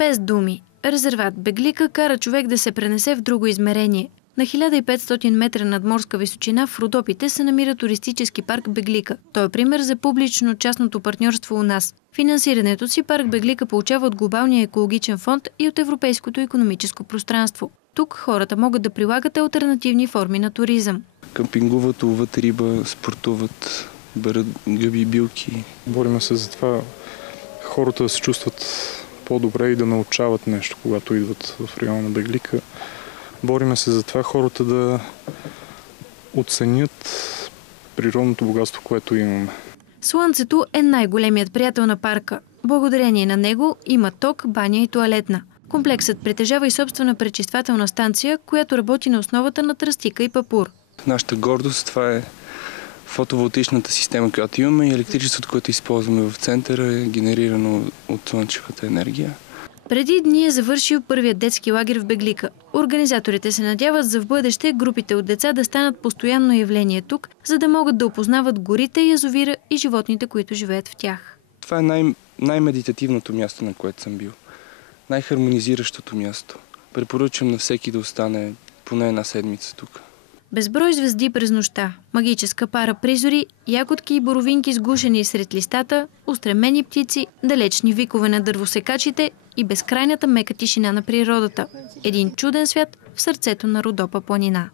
Без думи, резерват Беглика кара човек да се пренесе в друго измерение. На 1500 метра надморска височина в Родопите се намира туристически парк Беглика. Той е пример за публично-частното партньорство у нас. Финансирането си парк Беглика получава от Глобалния екологичен фонд и от Европейското икономическо пространство. Тук хората могат да прилагат алтернативни форми на туризъм. Къмпингуват, ловят риба, спортуват, берат гъби и билки. Бориме се за това хората да се чувстват по-добре и да научават нещо, когато идват в района на Беглика. Бориме се за това хората да оценят природното богатство, което имаме. Слънцето е най-големият приятел на парка. Благодарение на него има ток, баня и тоалетна. Комплексът притежава и собствена пречиствателна станция, която работи на основата на тръстика и папур. Нашата гордост това е фотоволтаичната система, която имаме, и електричеството, което използваме в центъра, е генерирано от слънчевата енергия. Преди дни е завършил първият детски лагер в Беглика. Организаторите се надяват за в бъдеще групите от деца да станат постоянно явление тук, за да могат да опознават горите, язовира и животните, които живеят в тях. Това е най-медитативното място, на което съм бил. Най-хармонизиращото място. Препоръчвам на всеки да остане поне една седмица тук. Безброй звезди през нощта, магическа пара призори, ягодки и боровинки сгушени сред листата, устремени птици, далечни викове на дървосекачите и безкрайната мека тишина на природата. Един чуден свят в сърцето на Родопа планина.